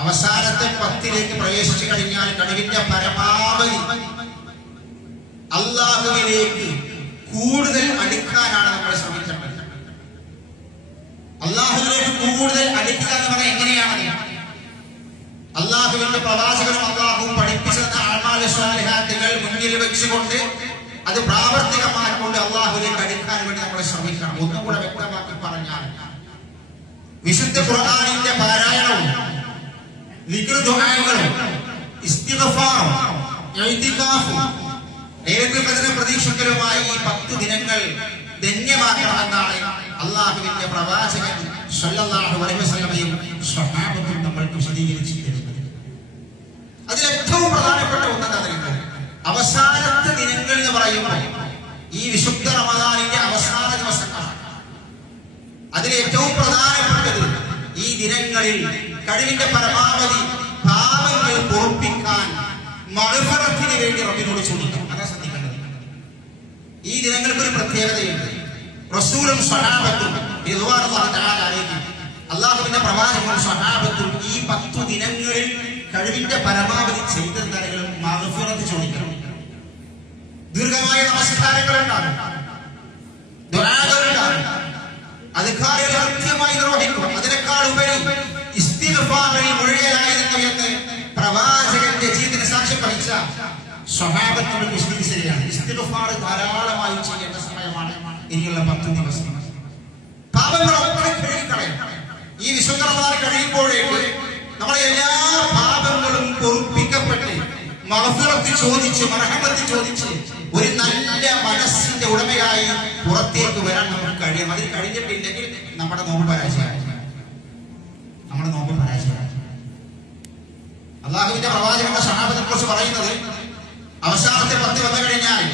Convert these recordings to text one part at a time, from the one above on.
അവസാനത്തെ 10ലേക്ക് പ്രവേശിച്ചു കഴിഞ്ഞാൽ കഴിവിന്റെ പരമാവധി അല്ലാഹുവിലേക്ക് കൂടുതൽ അടുക്കാനാണ് നമ്മൾ ശ്രമിക്കേണ്ടത്. അല്ലാഹുവിലേക്ക് കൂടുതൽ അടുക്കുക എന്ന് പറഞ്ഞാൽ എങ്ങനെയാണ്? അല്ലാഹുവിന്റെ പ്രവാചകനും അല്ലാഹുവും പഠിപ്പിച്ച അഅ്മാലു സ്വാലിഹാത്തുകൾ മുന്നിൽ വെച്ചുകൊണ്ട് അത് പ്രാവർത്തികമാക്കിക്കൊണ്ട് അല്ലാഹുവിലേക്ക് അടുക്കാൻ വേണ്ടി നമ്മൾ ശ്രമിക്കണം. ഒന്നും കൂടെ വ്യക്തമാക്കി പറഞ്ഞാൽ വിശുദ്ധ ഖുർആനിന്റെ പാരായണവും ദിക്ർ ദുആകളും ഇസ്തിഗ്ഫാറും ഇഅ്തികാഫും ലൈലത്തുൽ ഖദ്ർ പ്രതീക്ഷകരുമായി ഈ 10 ദിനങ്ങൾ ധന്യമാക്കണമെന്നാണ് അല്ലാഹുവിന്റെ പ്രവാചകൻ സ്വല്ലല്ലാഹു അലൈഹി വസല്ലമയും സ്വഹാബത്തും നമ്മൾക്ക് വിശദീകരിച്ചു തരുന്നത്. അതിൽ ഏറ്റവും പ്രധാനപ്പെട്ട ഒന്നെന്താ? അവസാനത്തെ ദിനങ്ങൾ എന്ന് പറയുമ്പോൾ ഈ വിശുദ്ധ റമദാനിന്റെ അവസാന ദിവസങ്ങളാണ്. അതിൽ ഏറ്റവും പ്രധാനപ്പെട്ടത് ഈ ദിനങ്ങളിൽ കഴിവിന്റെ പരമാവധി പാപങ്ങൾ പൊറുപ്പിക്കാൻ മഗ്ഫിറത്തിന് വേണ്ടി റബ്ബിനോട് ചോദിക്കണം. അതാ ശ്രദ്ധിക്കേണ്ടത്. ഈ ദിനങ്ങൾക്ക് ഒരു പ്രത്യേകതയുണ്ട്. റസൂലും സ്വഹാബത്തും റിദ്വാനുല്ലാഹി തആല അലൈഹിം അല്ലാഹുവിന്റെ പ്രവാചകനും സ്വഹാബത്തും ഈ 10 ദിനങ്ങളിൽ കഴിവിന്റെ പരമാവധി ചെയ്ത കാര്യങ്ങൾ മഗ്ഫിറത്ത് ചോദിക്കണം. ദീർഘമായ നമസ്കാരങ്ങളുണ്ടാകും, ദുആകളുണ്ടാകും, അദ്കാറുകൾ കൃത്യമായി നിർവഹിക്കും. അതിനേക്കാൾ ഉപരി ഇസ്തിഗ്ഫാറിൽ മുഴുകയായിരുന്നു എന്ന് പ്രവാചകന്റെ ജീവിതത്തിന് സാക്ഷ്യം വഹിച്ച സ്വഹാബത്തുകൾ വിശ്വസിക്കുകയാണ്. ഇസ്തിഗ്ഫാർ ധാരാളമായി ചെയ്യേണ്ട സമയമാണ് ഇനിയുള്ള 10 ദിവസം. പാപങ്ങളൊക്കെ കഴുകിക്കളയണം. ഈ വിശുദ്ധ റമദാൻ കഴിയുമ്പോഴേക്ക് നമ്മുടെ എല്ലാ പാപങ്ങളും പൊറുപ്പിക്കപ്പെട്ട് മഗ്ഫിറത്ത് ചോദിച്ച് മർഹമത്ത് ചോദിച്ച് ഒരു നല്ല മനസ്സിന്റെ ഉടമയായി പുറത്തേക്ക് വരാൻ നമുക്ക് കഴിയും. അതിൽ കഴിഞ്ഞിട്ടില്ലെങ്കിൽ നമ്മുടെ നോമ്പ് പരാജയമായി. അല്ലാഹുവിന്റെ പ്രവാചകന്റെ സ്വഹാബത്തിനെ കുറിച്ച് പറയുന്നത് അവസാനത്തെ 10 വന്നു കഴിഞ്ഞാൽ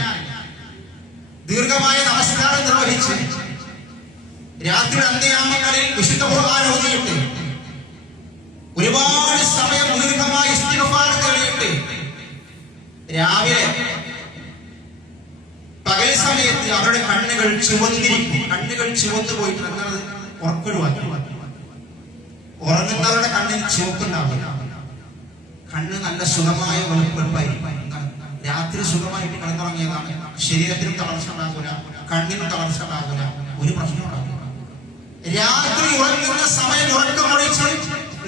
ദീർഘമായ നമസ്കാരം നിർവഹിച്ച് രാത്രി അന്ത്യയാമങ്ങളിൽ വിശുദ്ധ ഖുർആൻ ഓതിയിട്ട് ഒരുപാട് സമയം ദീർഘമായി ഇസ്തിഗ്ഫാർ തേടിയിട്ട് രാവിലെ പകൽ സമയത്ത് അവരുടെ കണ്ണുകൾ ചുവന്നിരിക്കും. കണ്ണുകൾ ചുവന്നു പോയിട്ട് എന്നത് ഉറക്കൊഴിവാക്കി. ഉറങ്ങുന്നവരുടെ കണ്ണിൽ ചുവപ്പുണ്ടാവില്ല. കണ്ണ് നല്ല സുഖമായ വെളുപ്പായിരിക്കും. രാത്രി സുഖമായിട്ട് കിടന്നുറങ്ങിയതാണ്. ശരീരത്തിനും തളർച്ച ഉണ്ടാകൂല, കണ്ണിനും തളർച്ച ഉണ്ടാകൂല, ഒരു പ്രശ്നം ഉണ്ടാകില്ല. രാത്രി ഉറങ്ങുന്ന സമയം ഉറക്കം ഒഴിച്ച്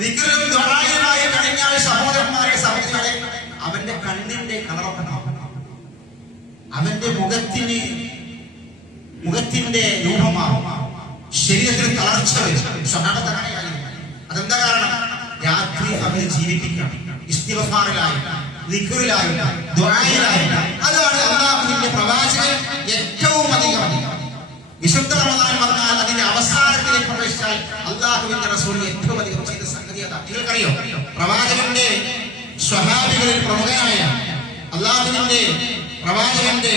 ദിക്റിലും ദുആയിലുമായി കഴിഞ്ഞാൽ സഹോദരന്മാരെ സഹോദരികളെ അവന്റെ കണ്ണിന്റെ കളറൊക്കെ ഉണ്ടാവും. അവന്റെ മുഖത്തിന്റെ രൂപമാവും. ശരീരത്തിന് തളർച്ച വരും. സ്വഹാബത്തായി അതെന്താ കാരണം? രാത്രി അവരെ ജീവിപ്പിക്കണം. ഇസ്തിഗ്ഫാറിലായി, ദിക്റിലായി, ദുആയിലായി. അതാണ് അല്ലാഹുവിന്റെ പ്രവാചകൻ ഏറ്റവും അധികം. വിശുദ്ധ റമദാൻ വന്നാൽ അതിന്റെ അവസാനത്തിലേക്ക് പ്രവേശിച്ചാൽ അല്ലാഹുവിന്റെ റസൂൽ ഏറ്റവും അധികം ചെയ്ത സംഗതി അതാണ്. നിങ്ങൾക്കറിയോ? പ്രവാചകന്റെ സ്വഹാബികളിൽ പ്രമുഖനായ അല്ലാഹുവിന്റെ പ്രവാചകന്റെ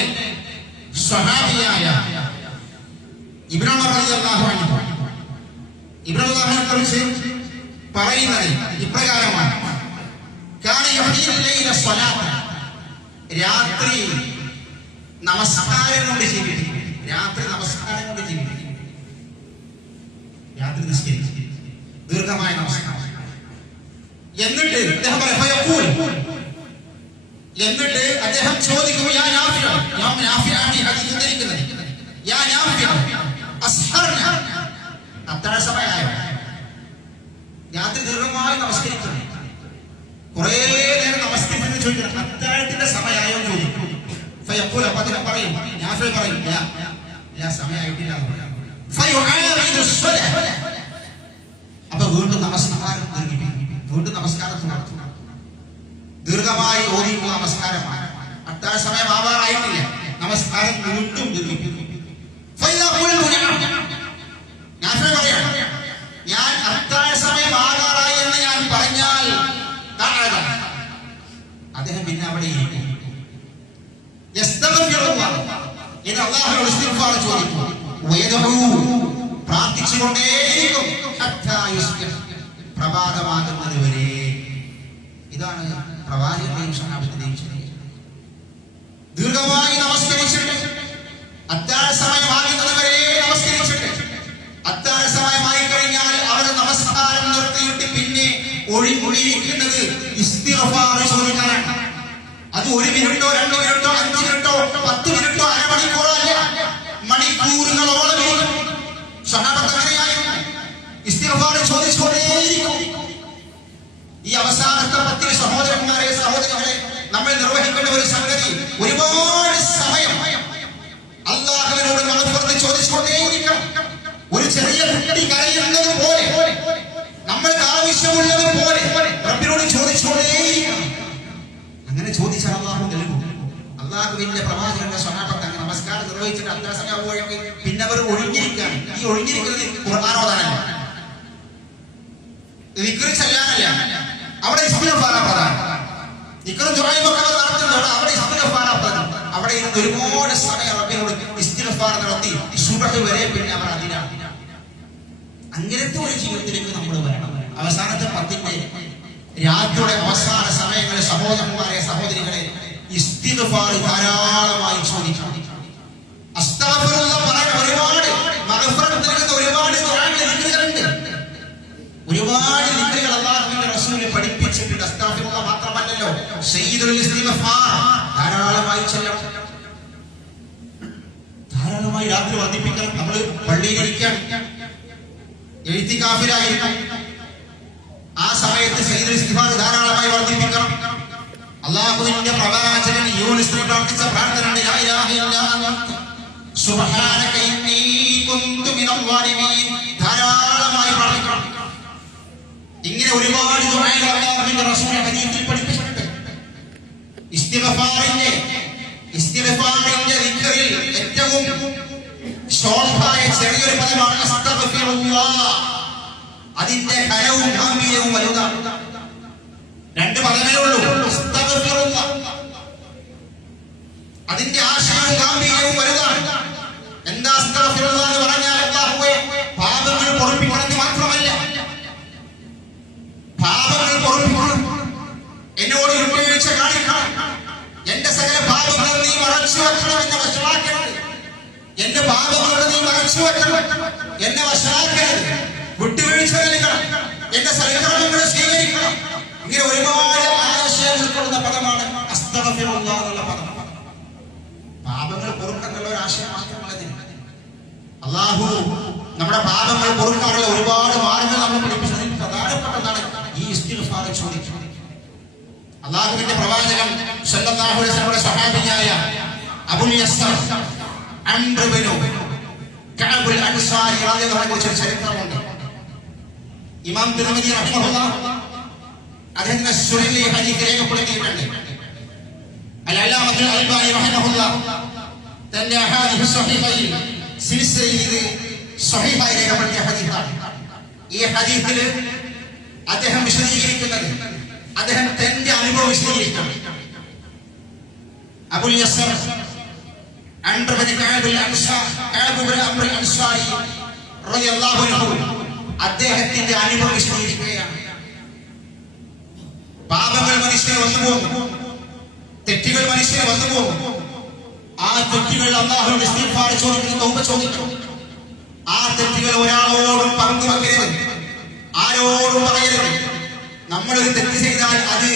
സ്വഹാബിയായ ഇബ്നു ഉമർ റളിയല്ലാഹു അൻഹു, ഇബ്നു ഉമറിനെ കുറിച്ച് പറയുന്നത് ഇപ്രകാരമാണ്: കാന യഹ്ദിൽ ലൈല സ്വലാത്ത്, രാത്രി നമസ്കാരം കൊണ്ട് ജീവിക്കും. രാത്രി നമസ്കാരം കൊണ്ട് ജീവിക്കും. രാത്രി നിസ്കരിക്കും, ദീർഘമായ നമസ്കാരം. എന്നിട്ട് അദ്ദേഹം ചോദിക്കും, യാ നാഫിഅ, ഇമാം നാഫിഅാണ് ഈ ഹദീസ് ഉദ്ധരിക്കുന്നത്, യാ നാഫിഅ അസ്ഹർന, അത്താഴ സമയമായോ? രാത്രി ദീർഘമായി നമസ്കരിക്കണം, കുറേ നേരം നമസ്കരിക്കുന്നു ചോദിക്കണം, അത്താഴത്തിന്റെ സമയമായോ ചോദിക്കും. ഫയഖൂൽ, അപ്പോൾ അദ്ദേഹം പറയും, നാഫിഅ പറയും, ലാ സമയമായിട്ടില്ല. ഫയുആഇദു സ്വലാഹ്, അപ്പോൾ വീണ്ടും നമസ്കാരം വീണ്ടും നമസ്കാരം നടത്തും. ദീർഘമായി ഓതിയുള്ള നമസ്കാരമാണ്. അത്താഴ സമയം ആവാറായിട്ടില്ല, നമസ്കാരം വീണ്ടും ഞാൻ അത്താഴ സമയം ആകാറായി എന്ന് ഞാൻ പറഞ്ഞാൽ അദ്ദേഹം പിന്നെ അവിടെ പ്രാർത്ഥിച്ചുകൊണ്ടേയിരിക്കും പ്രഭാതമാകുന്നത് വരെ. ഇതാണ് പ്രവാചകന്റെയും സ്വഹാബത്തിന്റെയും ശൈലി. ദീർഘമായി നമസ്കരിച്ചിട്ട് അത്താഴ സമയമാകുന്നത് വരെ നമസ്കരിച്ചിട്ട് അത്താഴ സമയമായി കഴിഞ്ഞാൽ അവർ നമസ്കാരം നിർത്തിയിട്ട് പിന്നെ ഒഴിഞ്ഞു കൂടിയിരിക്കുന്നത് ഇസ്തിഗ്ഫാർ ചോദിക്കാനാണ്. അത് 1 മിനിറ്റോ 2 മിനിറ്റോ 5 മിനിറ്റോ 10 മിനിറ്റോ അരമണിക്കൂറോ അല്ല, മണിക്കൂറുകളോളം സ്വഹാബത്ത് അങ്ങനെയായിരുന്നു. ഇസ്തിഗ്ഫാർ ചോദിച്ചുകൊണ്ടേയിരിക്കും. ഈ അവസാനത്തെ 10 സഹോദരന്മാരെ സഹോദരികളെ നമ്മൾ നിർവഹിക്കേണ്ട ഒരു സംഗതി, ഒരുപാട് സമയം അല്ലാഹുവിനോട് മഗ്ഫിറത്ത് ചോദിച്ചുകൊണ്ടേയിരിക്കണം. ഒരു ചെറിയ കുട്ടി കരയുന്നത് പോലെ, നമ്മൾക്ക് ആവശ്യമുള്ളത് പോലെ റബ്ബിനോട് ചോദിച്ചുകൊണ്ടേയിരിക്കണം. അങ്ങനെ ചോദിച്ചാൽ അല്ലാഹു നൽകും. അല്ലാഹുവിന്റെ പ്രവാചകന്റെ സ്വഹാബത്ത് അങ്ങനെ നമസ്കാരം നിർവഹിച്ചിട്ട് അല്ലാഹു സമയമാവുകയും പിന്നെ അവർ ഒഴിഞ്ഞിരിക്കുകയാണ്. ഈ ഒഴിഞ്ഞിരിക്കുന്നത് ഖുർആൻ ഓതാനല്ല, ദിക്ർ ചെല്ലാനല്ല, അവിടെ ഇസ്തിഗ്ഫാർ പ്രധാനം. ദിക്റും ദുആയും ഒക്കെ നടത്തുന്നുണ്ട്, അവിടെ ഇസ്തിഗ്ഫാർ പ്രധാനം. അവിടെ ഇരുന്ന് ഒരുപാട് സമയം റബ്ബിനോട് ഇസ്തിഗ്ഫാർ നടത്തി സുബ്ഹ് വരെ പിന്നെ അവർ അതിനാണ്. അങ്ങനത്തെ ഒരു ജീവിതത്തിലേക്ക് നമ്മൾ വരണം. അവസാനത്തെ 10ന്റെ രാത്രിയുടെ അവസാന സമയങ്ങളിൽ സഹോദരന്മാരെ സഹോദരികളെ ഇസ്തിഗ്ഫാർ ധാരാളമായി ചോദിക്കണം. അസ്തഗ്ഫിറുല്ലാഹ് പറയാൻ ഒരുപാട് മഗ്ഫിറത്ത് നൽകുന്ന ഒരുപാട് ദിക്റുകളുണ്ട്, ഒരുപാട് ദിക്റുകൾ അല്ലാഹുവിന്റെ റസൂൽ പഠിപ്പിച്ചിട്ടുണ്ട്. അസ്തഗ്ഫിറുല്ലാഹ് മാത്രമല്ലല്ലോ, സയ്യിദുൽ ഇസ്തിഗ്ഫാർ ധാരാളമായി ചൊല്ലണം, ധാരാളമായി രാത്രി വർദ്ധിപ്പിക്കണം. നമ്മൾ പള്ളിയിലിരിക്കാൻ എഴുത്തിക്കാഫിലായിരിക്കും, ആ സമയത്ത് സയ്യിദുൽ ഇസ്തിഗ്ഫാർ ധാരാളമായി വർദ്ധിപ്പിക്കണം. അല്ലാഹുവിന്റെ പ്രവാചകൻ യൂനുസ് പ്രാർത്ഥിച്ച പ്രാർത്ഥനയാണ് ലാ ഇലാഹ ഇല്ലാ അൻത സുബ്ഹാനക ഇന്നി കുന്തു മിനൽ ളാലിമീൻ. ധാരാളമായി പ്രാർത്ഥിക്കണം. ഇങ്ങനെ ഒരുപാട് ദുആകൾ അല്ലാഹുവിന്റെ റസൂൽ ഹദീസിൽ പഠിപ്പിച്ചിട്ടുണ്ട്. ഇസ്തിഗ്ഫാറിന്റെ ദിക്റിൽ ഏറ്റവും ഷോർട്ടായ ചെറിയൊരു പദമാണ് അസ്തഗ്ഫിറുല്ലാഹ്. അതിന്റെ കനവും ഗാംഭീര്യവും വലുതാണ്. 2 പദമേ ഉള്ളൂ, അസ്തഗ്ഫിറുല്ലാഹ്. അതിന്റെ ആശയവും ഗാംഭീര്യവും വലുതാണ്. എന്താ അസ്തഗ്ഫിറുല്ലാഹ് എന്ന് പറഞ്ഞാൽ അല്ലാഹുവേ പാപങ്ങൾ പൊറുപ്പിക്കണമെന്ന് മാത്രമല്ല, പാപങ്ങൾ പൊറുപ്പിക്കണം, എന്നോട് വിട്ടുവീഴ്ച കാണിക്കണം, എന്റെ സകല പാപങ്ങൾ നീ മറച്ചു വെക്കണം, എന്നെ വഷളാക്കരുത്, എന്റെ പാപങ്ങളോട് നീ മറച്ചു വെക്കണം, എന്നെ വഷളാക്കരുത്, വിട്ടുവീഴ്ച നൽകണം, എന്റെ സൽക്കർമ്മങ്ങൾ സ്വീകരിക്കണം. ഇങ്ങനെ ഒരുപാട് ആശയം ഉൾക്കൊള്ളുന്ന പദമാണ് അസ്തഗ്ഫിറുല്ലാഹ് എന്നുള്ള പദം. പാപങ്ങൾ പൊറുക്കാനുള്ള ഒരു ആശയം മാത്രമല്ല, അല്ലാഹു നമ്മുടെ പാപങ്ങൾ പൊറുക്കാനുള്ള ഒരുപാട് മാർഗങ്ങൾ നമ്മൾ പഠിപ്പിച്ചതിൽ പ്രധാനപ്പെട്ടതാണ് ഈ ഇസ്തിഗ്ഫാർ ചോദിക്കുന്നത്. അല്ലാഹുവിന്റെ പ്രവാചകൻ സല്ലല്ലാഹു അലൈഹി വസല്ലം സ്വഹാബിയായ അബുൽ യസ്സർ അംർ ഇബ്നു കഅബ് അൽ അൻസാരി റളിയല്ലാഹു അൻഹു കുറിച്ച് ചരിത്രമുണ്ട്. ഇമാം തിർമിദി റഹിമഹുല്ലാഹ് അദ്ദേഹത്തിന്റെ സുനനിൽ ഹദീസ് രേഖപ്പെടുത്തിയിട്ടുണ്ട്. അൽ-അല്ലാമത്തുൽ അൽബാനി റഹിമഹുല്ലാഹ് തന്റെ ഹദീസ് സ്വഹീഹയിൽ സിൽസിലയിൽ സ്വഹീഹായി രേഖപ്പെടുത്തിയ ഹദീസാണ്. ഈ ഹദീസിൽ അദ്ദേഹം വിശദീകരിക്കുന്നത്, അദ്ദേഹം തന്റെ അനുഭവം വിശദീകരിക്കുന്നു. അബുൽ യസ്സർ അംർ ഇബ്നു കഅബ് അൽ അൻസാരി റളിയല്ലാഹു അൻഹു അദ്ദേഹത്തിന്റെ അനുഭവം വിശദീകരിക്കുകയാണ്. പാപങ്ങൾ മനുഷ്യനെ വന്നുപോകും, തെറ്റുകൾ മനുഷ്യനെ വന്നുപോകും. ആ തെറ്റുകൾ അല്ലാഹുവിന്റെ ഇസ്തിഗ്ഫാർ ചോദിക്കുന്നു, തൗബ ചോദിക്കുന്നു. ആ തെറ്റുകൾ ഒരാളോടും പങ്കുവെക്കരുത്, ആരോടും പറയരുത്. നമ്മളൊരു തെറ്റ് ചെയ്താൽ അത്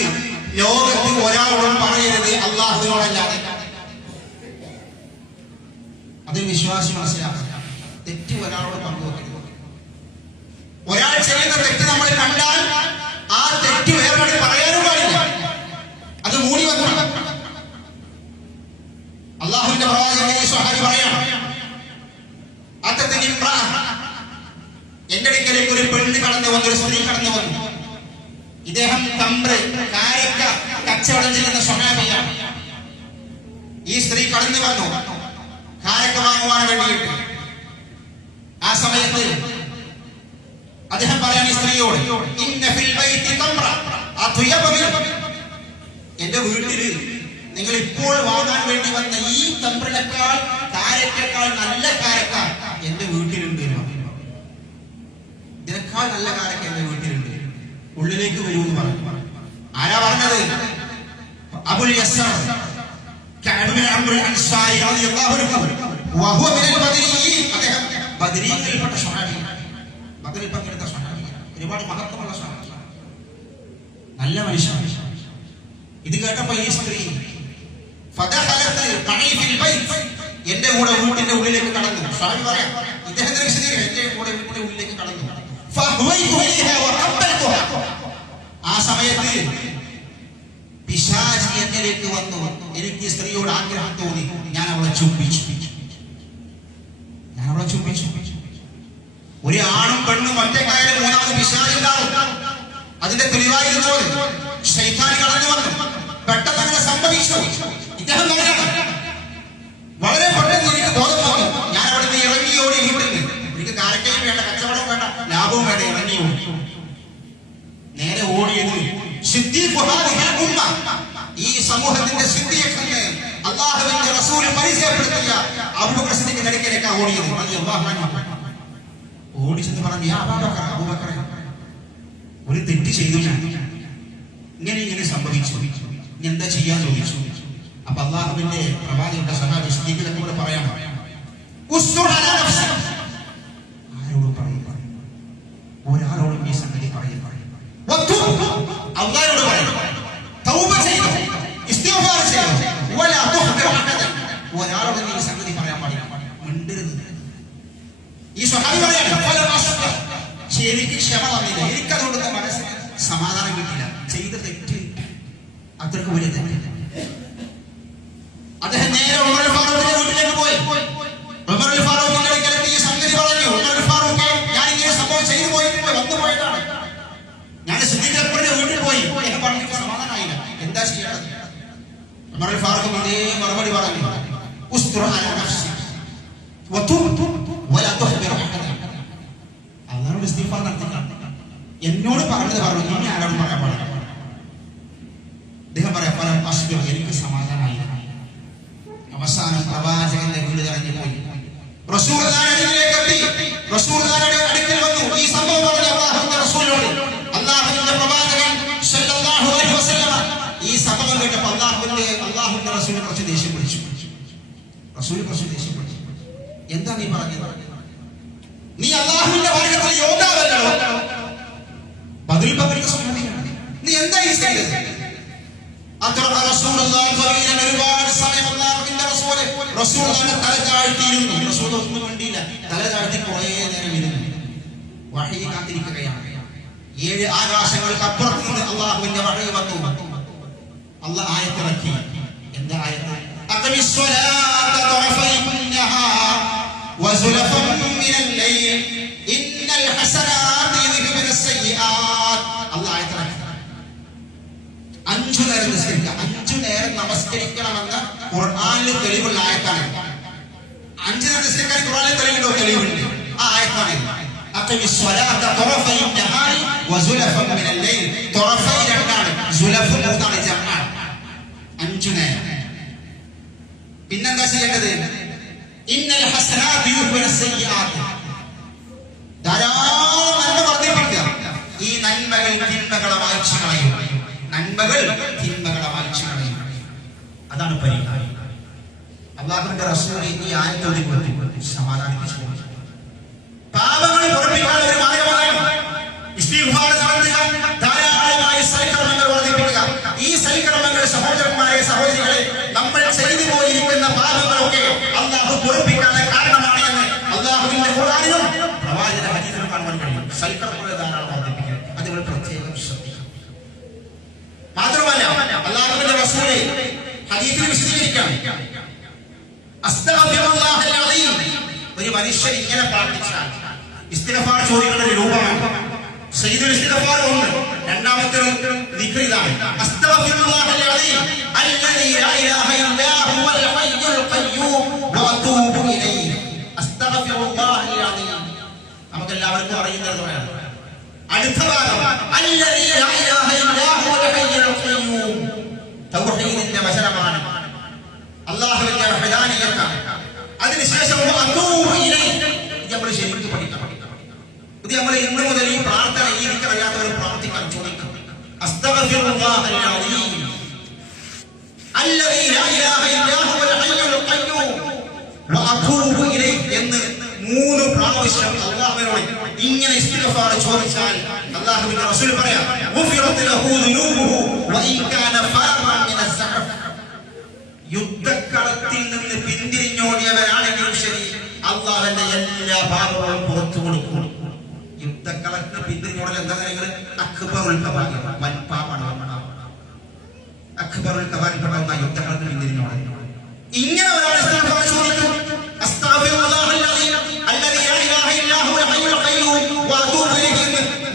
ലോകത്ത് ഒരാളോടും പറയരുത്, അല്ലാഹുവിനോടല്ലാതെ. അത് വിശ്വാസി മനസ്സിലാക്കുക. തെറ്റ് ഒരാളോട് പങ്കുവെക്കരുത്. ഒരാൾ ചെയ്യുന്ന തെറ്റ് നമ്മൾ കണ്ടാൽ ആ തെറ്റ് വേറെ പറയാനും പാടില്ല, അത് മൂടി വെക്കണം. അല്ലാഹുവിന്റെ പ്രവാചകൻ സ്വഹാബി പറയാണ്, എന്റെ അടുക്കലേക്ക് ഒരു പെണ്ണ് കടന്നു വന്നു, ഒരു സ്ത്രീ കടന്നു വന്നു. ഇദ്ദേഹം തമ്പ്ര് കാരക്ക കച്ചവടം ചെയ്യുന്ന സ്വഹാബിയാണ്. ഈ സ്ത്രീ കടന്നു വന്നു കാരക്ക വാങ്ങുവാൻ വേണ്ടിയിട്ട്. ആ സമയത്ത് അദ്ദേഹം പറയാൻ ഈ സ്ത്രീയോട്, എന്റെ വീട്ടില് നിങ്ങൾ ഇപ്പോൾ വാങ്ങാൻ വേണ്ടി വന്ന ഈ തമ്പ്രിനേക്കാൾ കാരക്കേക്കാൾ നല്ല കാരക്ക എന്റെ വീട്ടിലുണ്ട്. ഇതിനേക്കാൾ നല്ല കാരക്ക എന്റെ വീട്ടിലുണ്ട്, ഉള്ളിലേക്ക് വരൂ എന്ന് പറഞ്ഞു. ആരാ പറഞ്ഞത്? അബുൽ യസ്സർ കഅബ് ബിൻ അംർ അൻസാരി റളിയല്ലാഹു അൻഹു വഹുവ മിനൽ ബദരീൻ. അദ്ദേഹം ബദരീകളിൽപ്പെട്ട സ്വഹാബിയാണ്, ബദറിൽ പങ്കെടുത്ത സ്വഹാബിയാണ്, ഒരുപാട് മഹത്വമുള്ള സ്വഹാബിയാണ്. നല്ല മനുഷ്യൻ. ഇത് കേട്ടപ്പോ ഈ സ്ത്രീ എന്റെ കൂടെ വീട്ടിന്റെ ഉള്ളിലേക്ക് കടന്നു. സ്വാമി പറയാം, ഇദ്ദേഹത്തിന്റെ വിശദീകരണം എന്റെ കൂടെ വീട്ടിന്റെ ഉള്ളിലേക്ക് കടന്നു. ആ സമയത്ത് പിശാചി എന്നിലേക്ക് വന്നു. എനിക്ക് സ്ത്രീയോട് ആഗ്രഹം തോന്നി. ഞാൻ അവളെ ചുംബിച്ചു. ഒരു ആണും പെണ്ണും ഒറ്റക്കായാലും മൂന്നാമത് പിശാചി ഉണ്ടാവും. അതിന്റെ തെളിവായിരുന്നു ശൈത്താൻ കടന്നു വന്നു. പെട്ടെന്ന് അങ്ങനെ സംഭവിച്ചു. ഇദ്ദേഹം വളരെ പെട്ടെന്ന് എനിക്ക് ബോധം വന്നു. ഞാൻ അവിടുന്ന് ഇറങ്ങിയോടി വീട്ടിൽ. എനിക്ക് കാരക്കയും വേണ്ട, കച്ചവടവും വേണ്ട, ലാഭവും വേണ്ട. ഇറങ്ങിയോടി നേരെ ഓടിയത് ഈ സമൂഹത്തിന്റെ സിദ്ദീഖിനെ അല്ലാഹുവിന്റെ റസൂൽ പരിചയപ്പെടുത്തിയ അബൂബക്കർ സിദ്ദീഖിന്റെ അടുക്കലേക്കാണ് ഓടിയത്. ഓടിച്ചെന്ന് പറഞ്ഞു, യാ അബൂബക്കർ, ഒരു തെറ്റ് ചെയ്തു, ഇങ്ങനെ സംഭവിച്ചു, എന്താ ചെയ്യാൻ ചോദിച്ചു. അപ്പൊ അല്ലാഹുവിന്റെ പ്രവാചകന്റെ സഹാബി സിദ്ദീഖിനെ കൂടെ പറയാം, ആരോട് പറയും? ഒരാളോടും ഈ സംഗതി പറയും. അല്ലാഹുവോട് പറയും, തൗബ ചെയ്തു, ഇസ്തിഗ്ഫാർ ചെയ്തു, വലാ തുഹ്ദിർ അഹദൻ. ഒരാളോടും ഈ സംഗതി പറയാൻ പാടില്ല, മിണ്ടരുത്. ഈ സ്വഹാബി പറയാണ്, എനിക്ക് ക്ഷമ തന്നില്ല, എനിക്കതുകൊണ്ട് മനസ്സിന് സമാധാനം കിട്ടില്ല. ചെയ്ത തെറ്റ് അത്രക്ക് വലിയ തെറ്റ്. അദ്ദേഹം നേരെ ഉമർ ഫാറൂഖിന്റെ വീട്ടിലേക്ക് പോയി. ഉമർ ഫാറൂഖിന്റെ അടുക്കലെത്തി ഈ സംഗതി പറഞ്ഞു. ഉമർ ഫാറൂഖ്, ഞാൻ ഇങ്ങനെ സംഭവം ചെയ്തു പോയിട്ടുണ്ട്, വന്നു പോയതാണ്. ഞാൻ സിദ്ദീഖിന്റെ വീട്ടിൽ പോയി എന്ന് പറഞ്ഞു. സമാധാനമായില്ല. എന്താ ചെയ്യേണ്ടത്? ഉമർ ഫാറൂഖ് ഇതേ മറുപടി പറഞ്ഞു, ഉസ്തുർ അലാ നഫ്സിക വതുബ് വലാ തുഹ്ദിർ അഹദൻ. അല്ലാഹുവിന്റെ ഇസ്തിഗ്ഫാർ നടത്തുക. എന്നോട് പറഞ്ഞത് പറഞ്ഞു, ഇനി ആരോടും പറയാൻ പാടില്ല. അദ്ദേഹം പറയാം, എനിക്ക് സമാധാനമായി. അവസാനം പ്രവാചകന്റെ വീട് ഇറങ്ങി പോയി. റസൂലുള്ളാഹിയുടെ അടുക്കൽ വന്നു. ഈ സംഭവം പറഞ്ഞു അല്ലാഹുവിന്റെ റസൂലിനോട്. അല്ലാഹുവിന്റെ പ്രവാചകൻ സല്ലല്ലാഹു അലൈഹി വസല്ലം ഈ സംഭവം കേട്ടപ്പോൾ അല്ലാഹുവിന്റെ റസൂൽ കുറച്ച് ദേഷ്യം പിടിച്ചു. എന്താ നീ പറഞ്ഞത്? നീ അല്ലാഹുവിന്റെ മാർഗ്ഗത്തിൽ യോദ്ധാവല്ലോ, ബദൽ സംഭവിക്കണം. നീ എന്താ ഈ ചെയ്തത്? ഒരുപാട് സമയം അല്ലാഹുവിന്റെ റസൂൽ തല താഴ്ത്തിയിരുന്നു. റസൂൽ ഒന്നും കണ്ടില്ല, തല താഴ്ത്തി കുറേ നേരം ഇരുന്നു. വഹി കാത്തിരിക്കുകയാണ്. 7 ആകാശങ്ങൾക്ക് അപ്പുറത്ത് നിന്ന് അല്ലാഹുവിന്റെ വഹി വന്നു. അല്ലാഹു ആയത്തിറക്കി. എന്താ ആയത്ത്? അഖിമിസ്സലാത്ത തറഫൈന്നഹാർ വസുലഫൻ മിനൽ ലൈൽ ഇന്നൽ ഹസനാതി യുദ്ഹിബുനസ് സയ്യിആത്. അല്ലാഹു ആയത്തിറക്കി. 5 നേരം നിസ്കരിക്കുക, 5 നേരം നമസ്കരിക്കണമെന്ന് ഖുർആനിൽ തെളിവുള്ള ആയത്താണ്. 5 നേരം നിസ്കരിക്കാൻ ഖുർആനിൽ തെളിവുണ്ട്. ആ ആയത്താണ്. അഖിമിസ്സലാത്ത തറഫൈന്നഹാർ വസുലഫൻ മിനൽ ലൈൽ. തറഫൈ രണ്ടാണ്, സുലഫ് മൂന്നാണ്, ജംആണ്. 5 നേരം. പിന്നെന്താ ചെയ്യേണ്ടത്? ഇന്നൽ ഹസനാതി യുദ്ഹിബുനസ് സയ്യിആത്. ധാരാളം നന്മ വർദ്ധിപ്പിക്കുക. ഈ നന്മകൾ തിന്മകളെ മായ്ച്ചു കളയും. അതാണ് പരിഹാരം. അല്ലാഹുവിന്റെ റസൂൽ ഈ ആയത്തോട് സമാധാനിപ്പിച്ചു. പാപങ്ങൾ പൊറുപ്പിക്കാൻ ഒരു മാർഗ്ഗമാണ് ഇസ്തിഗ്ഫാർ നടത്തുക, ധാരാളമായി സൽക്കർമ്മങ്ങൾ വർദ്ധിപ്പിക്കുക. ഈ സൽക്കർമ്മങ്ങൾ സഹോദരന്മാരെ, സഹോദരികളെ, നമ്മൾ ചെയ്തു പോയിരിക്കുന്ന പാപങ്ങളൊക്കെ അല്ലാഹു പൊറുപ്പിക്കാൻ കാരണമാണ് എന്ന് അല്ലാഹുവിന്റെ ഖുർആനിലും പ്രവാചക ഹദീസിലും കാണാൻ കഴിയും. സൽക്കർമ്മങ്ങൾ ധാരാളം വർദ്ധിപ്പിക്കുക, അതുപോലെ പ്രത്യേകം ശ്രദ്ധിക്കുക. മാത്രമല്ല അല്ലാഹുവിന്റെ റസൂൽ ഹദീസിൽ വിശദീകരിക്കാം, അസ്തഗ്ഫിറുല്ലാഹൽ അലീം. ഒരു മനുഷ്യൻ ഇങ്ങനെ പ്രാർത്ഥിച്ചാൽ ഇസ്തിഗ്ഫാർ ചോദിക്കുന്ന ഒരു രൂപമാണ്. സയ്യിദുൽ ഇസ്തിഗ്ഫാർ ഉണ്ട്. രണ്ടാമത്തെ ദിക്ർ ഇതാണ്, അസ്തഗ്ഫിറുല്ലാഹൽ അലീം അല്ലദീ ലാ ഇലാഹ ഇല്ലാ ഹുവൽ ഹയ്യുൽ ഖയ്യൂം വഅതൂബു ഇലൈഹി. അസ്തഗ്ഫിറുല്ലാഹൽ അലീം നമുക്ക് എല്ലാവർക്കും അറിയുന്ന ഒരു ദുആയാണ്. അടുത്ത ഭാഗം അല്ലദീ ലാ ഇലാഹ ഇല്ലാ ഹുവൽ ഹയ്യുൽ ഖയ്യൂം. തൗഹീദിന്റെ വചനമാണ്, അല്ലാഹുവിന്റെ വഹദാനിയത്താണ്. അതിനുശേഷം നമ്മൾ ശരിക്കും പഠിക്കണം. ഇത് നമ്മൾ ഇന്ന് മുതൽ ഈ പ്രാർത്ഥന എനിക്കറിയാത്തവർ പ്രാർത്ഥിക്കാൻ ചോദിക്കണം. അസ്തഗ്ഫിറുല്ലാഹൽ അലീം അല്ലദീ ലാ ഇലാഹ ഇല്ലാ ഹുവൽ ഹയ്യുൽ ഖയ്യൂം വഅതൂബു ഇലൈഹി എന്ന് 3 പ്രാവശ്യം അല്ലാഹുവിനോട് ഇങ്ങനെ ഇസ്തിഗ്ഫാർ ചോദിച്ചാൽ അല്ലാഹുവിന്റെ റസൂൽ പറയാം, ഗുഫിറത് ലഹു ദുനൂബു യുദ്ധക്കളത്തിൽ നിന്ന് പിന്തിരിഞ്ഞോടിയവരാണെങ്കിലും ശരി അള്ളാഹുവിന്റെ എല്ലാ ഭാഗങ്ങളും പുറത്തു കൊടുക്കും. യുദ്ധക്കളത്തിന് പിന്തിരിഞ്ഞോടൽ എന്താ കാര്യങ്ങൾ? അക്ബറുൽ കബായിർ, വൻപാപമാണ്. അക്ബറുൽ കബായിർ യുദ്ധക്കളത്തിന് പിന്തിരിഞ്ഞോടൽ. ഇങ്ങനെ ഒരാൾ ഇസ്തിഗ്ഫാർ ചോദിക്കും, അസ്തഗ്ഫിറുല്ലാഹല്ലദീ അല്ലദീ ലാ ഇലാഹ ഇല്ലാ ഹുവൽ ഹയ്യുൽ ഖയ്യൂം വഅതൂബു ഇലൈഹി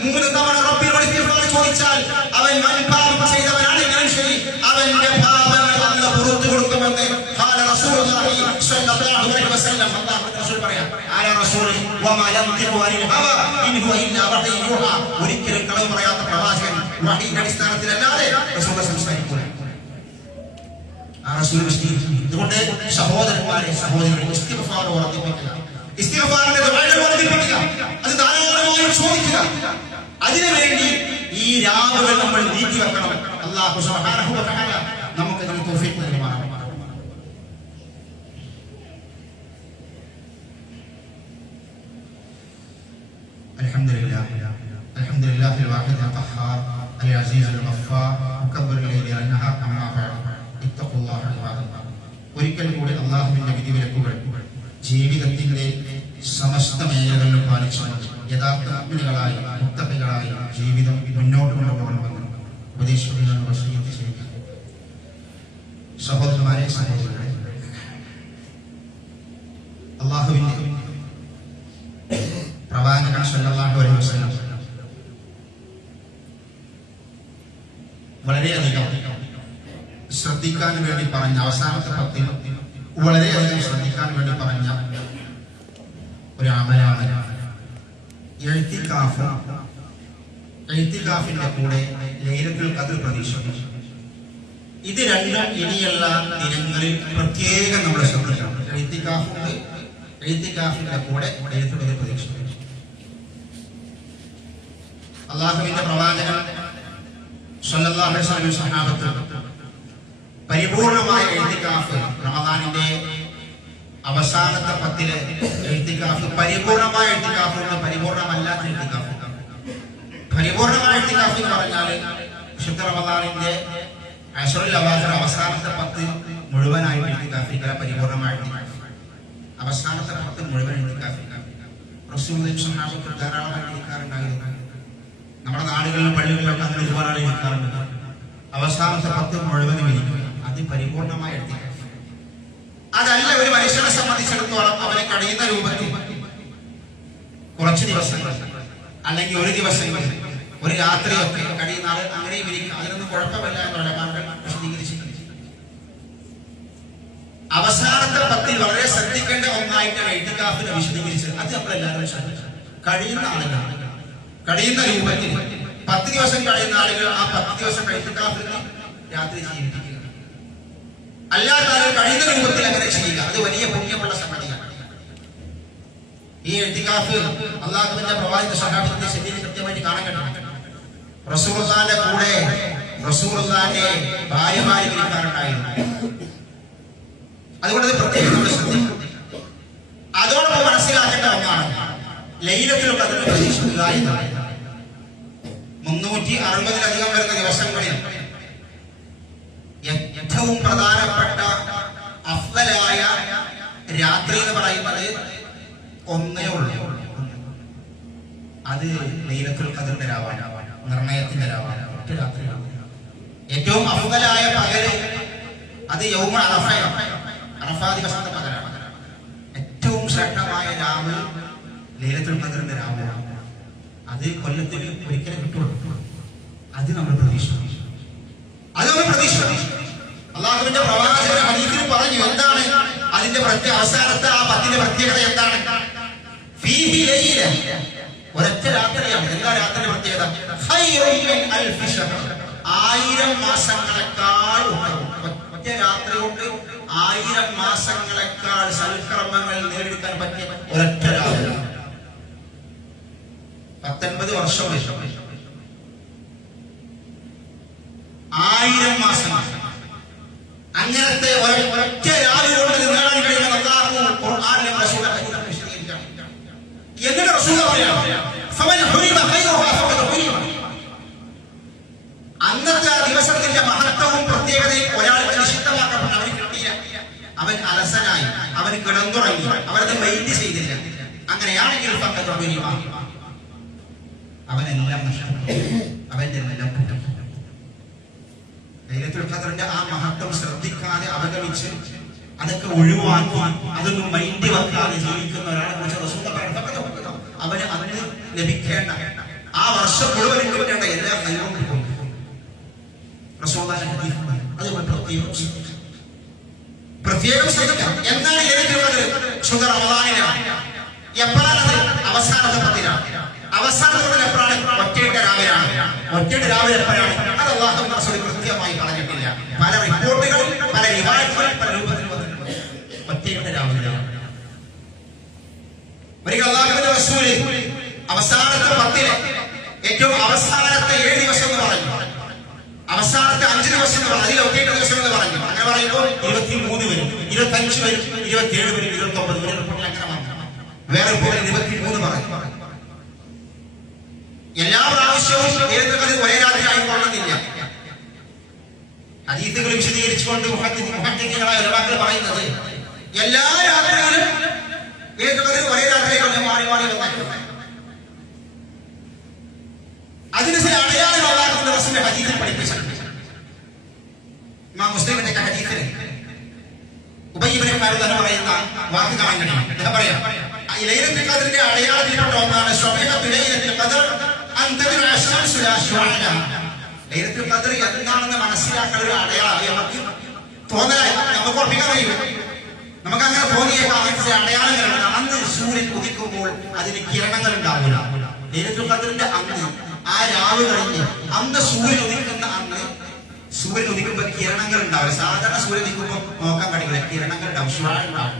3 തവണ റബ്ബിനോട് ഇസ്തിഗ്ഫാർ ചോദിച്ചാൽ അവൻ വൻപാപം ചെയ്തവനാണെങ്കിലും ശരി അവന്റെ പാപങ്ങൾ അല്ലാഹു പുറത്തു കൊടുക്കുമെന്ന് ഖാല റസൂലുള്ളാഹി സ്വല്ലല്ലാഹു അലൈഹി വസല്ലം. അല്ലാഹുവിന്റെ റസൂൽ പറയാ, ആല റസൂൽ വമാ യൻതിഖു അനിൽ ഹവാ ഇൻ ഹുവ ഇല്ലാ വഹ്യു യൂഹാ. ഒരിക്കലും കളവ് പറയാത്ത പ്രവാചകൻ വഹീന്റെ അടിസ്ഥാനത്തിലല്ലാതെ റസൂൽ സംസാരിക്കൂല. അതുകൊണ്ട് സഹോദരന്മാരെ, സഹോദരികളെ, ഇസ്തിഗ്ഫാർ വർദ്ധിപ്പിക്കുക, ഇസ്തിഗ്ഫാറിന്റെ ദുആകൾ വർദ്ധിപ്പിക്കുക, അത് ധാരാളമായി ചോദിക്കുക. അതിനുവേണ്ടി ഈ രാവുകൾ നമ്മൾ നീക്കി വെക്കണം. അല്ലാഹു സുബ്ഹാനഹു വ തആല നമുക്ക് ഇതിന് തൗഫീഖ് നൽകുമാറാകട്ടെ. അൽഹംദുലില്ലാഹ് അൽഹംദുലില്ലാഹിൽ വാഹിദിൽ ഖഹാർ അൽ അസീസുൽ ഗഫാർ മുകബ്ബിറുൽ ലൈലി അൻഹാർ അമ്മാ ബഅദ്. ഒരിക്കൽ കൂടി അള്ളാഹുവിന്റെ വിധിവിലക്കുകൾ ജീവിതത്തിന്റെ സമസ്ത മേഖലകളിലും പാലിച്ചുകൊണ്ട് യഥാർത്ഥ മുഅ്മിനുകളായി മുത്തഖികളായി ജീവിതം മുന്നോട്ട് കൊണ്ടുപോകണമെന്ന് ഉപദേശിക്കുകയാണ് വസിയത്ത് ചെയ്യുന്നത്. സഹോദരന്മാരെ, സഹോദരികളെ, അള്ളാഹുവിന്റെ പ്രവാചകൻ സല്ലല്ലാഹു അലൈഹി വസല്ലം വളരെയധികം ശ്രദ്ധിക്കാൻ വേണ്ടി പറഞ്ഞ അവസാനത്തെ പത്തിൽ വളരെയധികം ശ്രദ്ധിക്കാൻ വേണ്ടി പറഞ്ഞ ഒരു അമലാണ് ഇഅ്തികാഫ്. ഇഅ്തികാഫിന്റെ കൂടെ ലൈലത്തുൽ ഖദ്ർ പ്രതീക്ഷിക്കുന്നു. ഇത് രണ്ടും ഇനിയുള്ള ദിനങ്ങളിൽ പ്രത്യേകം നമ്മൾ ശ്രദ്ധിക്കണം. ഇഅ്തികാഫുണ്ട്, ഇഅ്തികാഫിന്റെ കൂടെ ലൈലത്തുൽ ഖദ്ർ പ്രതീക്ഷിക്കുന്നു. അല്ലാഹുവിന്റെ പ്രവാചകൻ സ്വല്ലല്ലാഹു അലൈഹി വസല്ലം സഹാബത്ത് പരിപൂർണമായ ഇഅ്തികാഫ്, റമദാനിന്റെ അവസാനത്തെ 10 ഇഅ്തികാഫ്, പരിപൂർണമായ ഇഅ്തികാഫുണ്ട്, പരിപൂർണമല്ലാത്ത ഇഅ്തികാഫ്. പരിപൂർണമായ ഇഅ്തികാഫ് എന്ന് പറഞ്ഞാൽ വിശുദ്ധ റമദാനിന്റെ അശ്റുൽ അവാഖിർ അവസാനത്തെ 10 മുഴുവനായിട്ട് ഇഅ്തികാഫില്ല. പരിപൂർണമായ ഇഅ്തികാഫ് അവസാനത്തെ 10 മുഴുവൻ ഇഅ്തികാഫില്ല. റസൂലുള്ളാഹി സ്വല്ലല്ലാഹു അലൈഹി വസല്ലം ധാരാളമായി ഇരിക്കാറുണ്ടായിരുന്നു. നമ്മുടെ നാടുകളിലും പള്ളികളിലൊക്കെ അങ്ങനെ ഒരുപാട് ആളുകൾ ഇരിക്കാറുണ്ട്. അവസാനത്തെ 10 മുഴുവനും ഇരിക്കും. അത് പരിപൂർണമായ ഇഅ്തികാഫ്. അതല്ല, ഒരു മനുഷ്യനെ സംബന്ധിച്ചിടത്തോളം അവനെ കഴിയുന്ന രൂപത്തിൽ കുറച്ച് ദിവസങ്ങൾ അല്ലെങ്കിൽ ഒരു ദിവസം ഒരു രാത്രിയൊക്കെ കഴിയുന്ന ആൾ അങ്ങനെയും ഇരിക്കും. അതിനൊന്നും കുഴപ്പമില്ല എന്നുള്ള മാർഗം വിശദീകരിച്ചിട്ടുണ്ട്. അവസാനത്തെ 10 വളരെ ശ്രദ്ധിക്കേണ്ട ഒന്നായിട്ടാണ് ഇഅ്തികാഫിനെ വിശദീകരിച്ചത്. അത് നമ്മളെല്ലാവരും ശ്രദ്ധിക്കണം. കഴിയുന്ന ആളുകൾ കഴിയുന്ന രൂപത്തിൽ 10 ദിവസം കഴിയുന്ന ആളുകൾ ആ 10 ദിവസം ഇഅ്തികാഫിൽ രാത്രി ജീവിപ്പിക്കുക. അല്ലാത്ത ആളുകൾ കഴിയുന്ന രൂപത്തിൽ അങ്ങനെ ചെയ്യുക. അത് വലിയ പുണ്യമുള്ള സംഗതിയാണ്. ഈ ഇഅ്തികാഫ് അല്ലാഹുവിന്റെ പ്രവാചക സ്വഹാബത്തിന്റെ ശരീരത്തിൽ കൃത്യമായിട്ട് കാണാൻ കഴിയും. റസൂലുള്ളാഹിന്റെ കൂടെ റസൂലുള്ളാഹിന്റെ ഭാര്യമാർ ഇരിക്കാറുണ്ടായിരുന്നു. അതുകൊണ്ട് പ്രത്യേകം നമ്മൾ ശ്രദ്ധിക്കണം. അതോടൊപ്പം മനസ്സിലാക്കേണ്ട ഒന്നാണ് ലൈലത്തുൽ ഖദ്ർ പ്രതീക്ഷിക്കുക എന്നാണ്. 360-ലധികം വരുന്ന ദിവസങ്ങളിൽ ഏറ്റവും പ്രധാനപ്പെട്ട അഫ്ളലായ രാത്രി എന്ന് പറയുന്നത് ഒന്നേ ഉള്ളൂ. അത് ലൈലത്തുൽ ഖദ്റിന്റെ രാവാണ്, നിർണയത്തിന്റെ രാവാണ്, ഒറ്റ രാത്രിയാണ്. ഏറ്റവും അഫ്ളലായ പകല് അത് യൗമ അറഫയാണ്, അറഫാ ദിവസത്തെ പകലാണ്. ഏറ്റവും ശ്രേഷ്ഠമായ രാവ് ലൈലത്തുൽ ഖദ്റിന്റെ രാവാണ്. അത് കൊല്ലത്തിൽ ഒരിക്കലും കിട്ടുള്ളൂ. അത് നമ്മൾ പ്രതീക്ഷിക്കണം. അള്ളാഹുവിന്റെ പ്രവാചകൻ ഹദീസിൽ പറഞ്ഞു എന്താണ് അതിന്റെ അവസാനത്തെ ആ 10 പ്രത്യേകത എന്താണ്? ഫീഹി ലൈല, ഒരൊറ്റ രാത്രിയാണ്. എന്താ രാത്രിയുടെ പ്രത്യേകത? ഖൈറുൻ മിൻ അൽഫി ശഹർ, 1000 മാസങ്ങളെക്കാൾ ഒറ്റ രാത്രി കൊണ്ട് 1000 മാസങ്ങളെക്കാൾ സൽക്കർമ്മങ്ങൾ നേടിയെടുക്കാൻ പറ്റിയ ഒരൊറ്റ രാത്രി. 19 വർഷം 1000 മാസം അങ്ങനത്തെ ഒരൊറ്റ രാത്രി കൊണ്ട് നേടാൻ കഴിയുന്ന അല്ലാഹു ഖുർആനിലെ റസൂലുള്ളാഹി വിശദീകരിക്കുകയാണ്. എന്നിട്ട് റസൂൽ പറയാം, ഫമൻ ഹുരിമ ഖൈറുഹാ ഫഖദ് ഹുരിമ. അന്നത്തെ ദിവസത്തിൽ അതിന്റെ മഹത്വവും പ്രത്യേകതയും ഒരാൾക്ക് നിഷിദ്ധമാക്കപ്പെട്ട അവന് കിട്ടിയില്ല. അവൻ അലസനായി, അവൻ കിടന്നുറങ്ങി, അവരത് മൈൻഡ് ചെയ്തില്ല. അങ്ങനെയാണെങ്കിൽ അവനെല്ലാം നഷ്ടപ്പെട്ടു, അവന്റെ എല്ലാം പൊട്ടും. ലൈലത്തുൽ ഖദ്റിന്റെ ആ മഹത്വം ശ്രദ്ധിക്കാതെ അവഗണിച്ച് അതൊക്കെ ഒഴിവാക്കി അതൊന്നും മൈൻഡ് വെക്കാതെ ജീവിക്കുന്ന ഒരാളെ കുറിച്ച് റസൂൽ പറഞ്ഞു, അവന് അന്ന് ലഭിക്കേണ്ട ആ വർഷം മുഴുവൻ കിട്ടേണ്ട എല്ലാ കഴിവും കിട്ടും. റസൂലുള്ളാഹിന്റെ ഹദീസ് പ്രത്യേകം ശ്രദ്ധിക്കാം. എന്താണ് ലൈലത്തുൽ ഖദ്ർ? ശുദ്ധ റമദാനിലാണ്. എപ്പോഴാണ്? അവസാനത്തെ പത്തിലാണ്. അവസാനത്തെ പത്തിൽ എപ്പോഴാണ്? ഒറ്റയുടെ രാവിലാണ്. ഒറ്റയുടെ രാവിലെ എപ്പോഴാണ്? അത് അല്ലാഹുവിന്റെ റസൂൽ കൃത്യമായി പറഞ്ഞിട്ടില്ല. പല റിപ്പോർട്ടുകൾ, പല റിവായത്തുകൾ, പല രൂപത്തിൽ വന്നിട്ടുണ്ട്. ഒറ്റയുടെ രാവിലെയാണ്. ഒരിക്കൽ അല്ലാഹുവിന്റെ റസൂൽ അവസാനത്തെ പത്തിലെ ഏറ്റവും അവസാനത്തെ 7 ദിവസം എന്ന് പറഞ്ഞു, അവസാനത്തെ 5 ദിവസം എന്ന് പറഞ്ഞു, അതിൽ ഒറ്റയുടെ ദിവസം എന്ന് പറഞ്ഞു. അങ്ങനെ പറയുമ്പോൾ 23 വരും, 25 വരും, 27 വരും, 29 വരും. റിപ്പോർട്ടിൽ അങ്ങനെ പറഞ്ഞു. വേറെ റിപ്പോർട്ടിൽ 23 പറഞ്ഞു. എല്ലാ പ്രാവശ്യവും ഒരേ രാത്രി ആയിക്കൊള്ളുന്നില്ല. ഹദീസുകൾ വിശദീകരിച്ചുകൊണ്ട് മുഹദ്ദിസുകളായ ഉലമാക്കൾ പറയുന്നത് എല്ലാ രാത്രിയിലും ഒരേ രാത്രിയിലും മാറി മാറി വന്നു. അതിന് ചില അടയാളം അല്ലാഹുവിന്റെ റസൂലിന്റെ ഹദീസിൽ പഠിപ്പിച്ചിട്ടുണ്ട്. ഇമാം മുസ്ലിമിന്റെ ഹദീസിൽ ഉബയ്യ് ഇബ്നു ഖഅബ് എന്ന് പറയുന്ന വാക്ക് കാണാൻ കഴിയും. എന്താ പറയാ? ലൈലത്തുൽ ഖദ്റിന്റെ അടയാളത്തിൽപ്പെട്ട ഒന്നാണ് സ്വബീഹത്തുൽ ലൈലത്തുൽ ഖദ്ർ അൻ തദ്റ അശംസു ലാ ശുഅല. ലൈലത്തുൽ ഖദ്ർ എന്താണെന്ന് മനസ്സിലാക്കാൻ ഒരു അടയാളം നമുക്ക് തോന്നലായി നമുക്ക് ഉറപ്പിക്കാൻ കഴിയും. നമുക്ക് അങ്ങനെ തോന്നിയേക്കാം. അങ്ങനത്തെ അടയാളങ്ങളുണ്ട്. അന്ന് സൂര്യൻ ഉദിക്കുമ്പോൾ അതിന് കിരണങ്ങൾ ഉണ്ടാവില്ല. ലൈലത്തുൽ ഖദ്റിന്റെ അന്ന് ആ രാവ് കഴിഞ്ഞ് അന്ന് സൂര്യൻ ഉദിക്കുന്ന അന്ന് സൂര്യൻ ഉദിക്കുമ്പോൾ കിരണങ്ങൾ ഉണ്ടാവില്ല. സാധാരണ സൂര്യൻ ഉദിക്കുമ്പോൾ നോക്കാൻ കഴിയില്ല, കിരണങ്ങൾ ഉണ്ടാവും, ശുഅല ഉണ്ടാവും.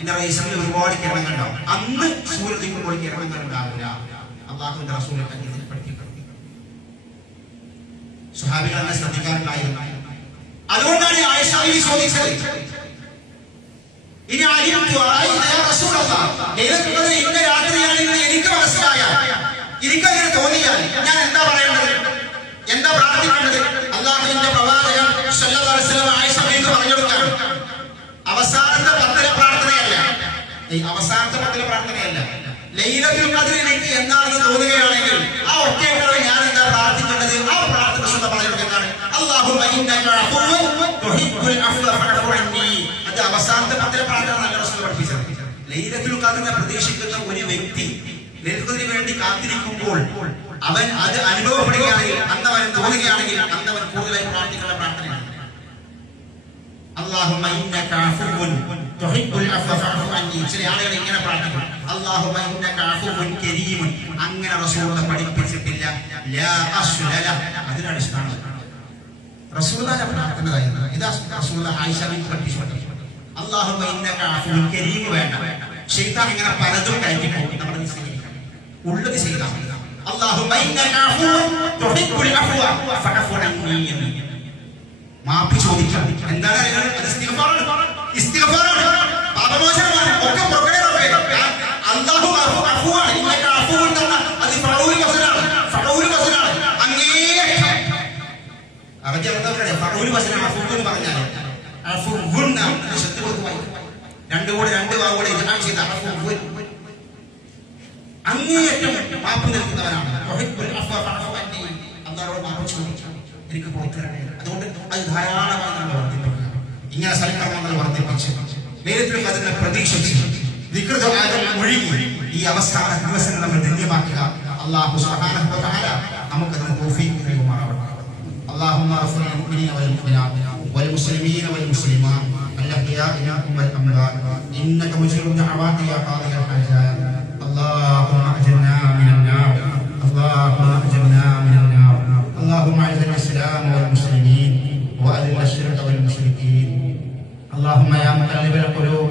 എന്റെ റൈസിൽ ഒരുപാട് കിരണങ്ങൾ ഉണ്ടാവും. അന്ന് സൂര്യൻ ഉദിക്കുമ്പോൾ കിരണങ്ങൾ ഉണ്ടാവില്ല. അല്ലാഹുവിന്റെ റസൂൽ ഹദീസിൽ പഠിപ്പിക്കുന്നു. സ്വഹാബികൾ എന്നെ ശ്രദ്ധിക്കാറുണ്ടായിരുന്നു. അതുകൊണ്ടാണ് ആയിഷ ബീവി ചോദിച്ചത്, ഇനി ഇന്ന രാത്രിയാണെന്ന് എനിക്ക് മനസ്സിലായാൽ, എനിക്കങ്ങനെ തോന്നിയാൽ ഞാൻ എന്താ പറയേണ്ടത്, എന്താ പ്രാർത്ഥിക്കേണ്ടത്? അല്ലാഹുവിന്റെ പ്രവാചകൻ സ്വല്ലല്ലാഹു അലൈഹി വസല്ലം ആയിഷ ബീവിക്ക് പറഞ്ഞു കൊടുക്കാൻ, അവസാനത്തെ 10 പ്രാർത്ഥനയല്ല, അവസാനത്തെ 10 പ്രാർത്ഥനയല്ല, ലൈലത്തുൽ ഖദ്ർ എനിക്ക് എന്നാണെന്ന് തോന്നുകയാണെങ്കിൽ ആ ഒറ്റയ്ക്കുള്ള ഞാൻ എന്താ പ്രാർത്ഥിക്കേണ്ടത്? ആ പ്രാർത്ഥന സ്വന്തം പറഞ്ഞു കൊടുക്കുന്നതാണ്. അല്ലാഹുമ്മ ഇന്നക അഫ്വുൻ തുഹിബ്ബുൽ അഫ്വ ഫഅഫു അന്നി. അത് അവസാനത്തെ 10 പ്രാർത്ഥന നല്ല റസൂൽ പഠിപ്പിച്ചത്. ലൈലത്തുൽ ഖദ്റിനെ പ്രതീക്ഷിക്കുന്ന ഒരു വ്യക്തി ലൈലത്തുൽ ഖദ്റിന് വേണ്ടി കാത്തിരിക്കുമ്പോൾ അവൻ അത് അനുഭവപ്പെടുകയാണെങ്കിൽ, അന്നവൻ തോന്നുകയാണെങ്കിൽ, അന്നവൻ കൂടുതലായി പ്രാർത്ഥിക്കേണ്ട പ്രാർത്ഥനയാണ് അല്ലാഹുമ്മ ഇന്നക അഫ്വുൻ തുഹിബ്ബുൽ അഫ്വ ഫഅഫു അന്നി. ചില ആളുകൾ ഇങ്ങനെ പ്രാർത്ഥിക്കും, അല്ലാഹുമ്മ ഇന്നക അഫ്വുൻ കരീമുൻ. അങ്ങനെ റസൂൽ പഠിപ്പിച്ചിട്ടില്ല. ലാ അസ്ലല. അതിന് അടിസ്ഥാനം റസൂലുള്ളാഹിന്റെ പ്രാർത്ഥനയായിരുന്നു. ഇതാ റസൂലുള്ളാഹി ആയിഷ ബീവി പഠിപ്പിച്ചു. അല്ലാഹുമ്മ ഇന്നക അഫ്വുൻ കരീം വേണ്ട. ശൈത്താൻ ഇങ്ങനെ പലതും കയറ്റിപ്പോകും. നമ്മൾ ഉള്ളത് ചെയ്താൽ അല്ലാഹുമ്മ ഇന്നക അഫ്വുൻ തുഹിബ്ബുൽ അഫ്വ ഫഅഫു അന്നി. മാപ്പി ചോദിക്കാം. എന്താണ് അത്? ഇസ്തിഗ്ഫാറാണ്. ഇസ്തിഗ്ഫാറാണ്, പാപമോചനമാണ്. ഒക്കെ പ്രകടനമേ. അല്ലാഹു അഫ്വാണ്. ഇന്നക അഫ്വുൻ എന്ന അത് ഫറൂൽ വസനാണ്. ഫറൂൽ വസനാണ്. അങ്ങേയറ്റം അറബി അർത്ഥമാണ് ഫറൂൽ വസന. അഫ്വുൻ എന്ന് പറഞ്ഞാൽ അഫ്വുൻ ആണ് ശബ്ദമായി രണ്ടും കൂടെ 2 വാക്കുകൂടെ ഇതാണ് ചെയ്ത അഫ്വുൻ. അങ്ങേയറ്റം മാപ്പ് നൽകുന്നവരാണ്. തുഹിബ്ബുൽ അഫ്വ ഫഅഫു അന്നി. അല്ലാഹുവോട് മാപ്പ് ചോദിച്ചു, എനിക്ക് പുറത്തിറങ്ങി. അതുകൊണ്ട് അത് ധാരാളമായി നമ്മൾ വർദ്ധിപ്പിക്കുക. ഇങ്ങനെ സൽക്കർമ്മങ്ങൾ വർദ്ധിപ്പിച്ച് ലൈലത്തുൽ ഖദ്റിനെ പ്രതീക്ഷിച്ച് ദിക്ർ ദുആകൾ ഒഴുകി ഈ അവസാന ദിവസങ്ങൾ നമ്മൾ ധന്യമാക്കുക. അല്ലാഹു സുബ്ഹാനഹു വ തആല നമുക്കതിന് തൗഫീഖ് നൽകുമാറാവട്ടെ. അല്ലാഹുമ്മ റഫ്ഇൽ മുഅ്മിനീന വൽ മുഅ്മിനാത്ത് വൽ മുസ്ലിമീന വൽ മുസ്ലിമാത്ത് الأحياء والأموات إنك مجيب الدعوات يا قاضي الحاجات. اللهم أجرنا من النار. اللهم أجرنا من النار. اللهم أعز الإسلام والمسلمين وأذل الشرك والمشركين. اللهم يا مقلب القلوب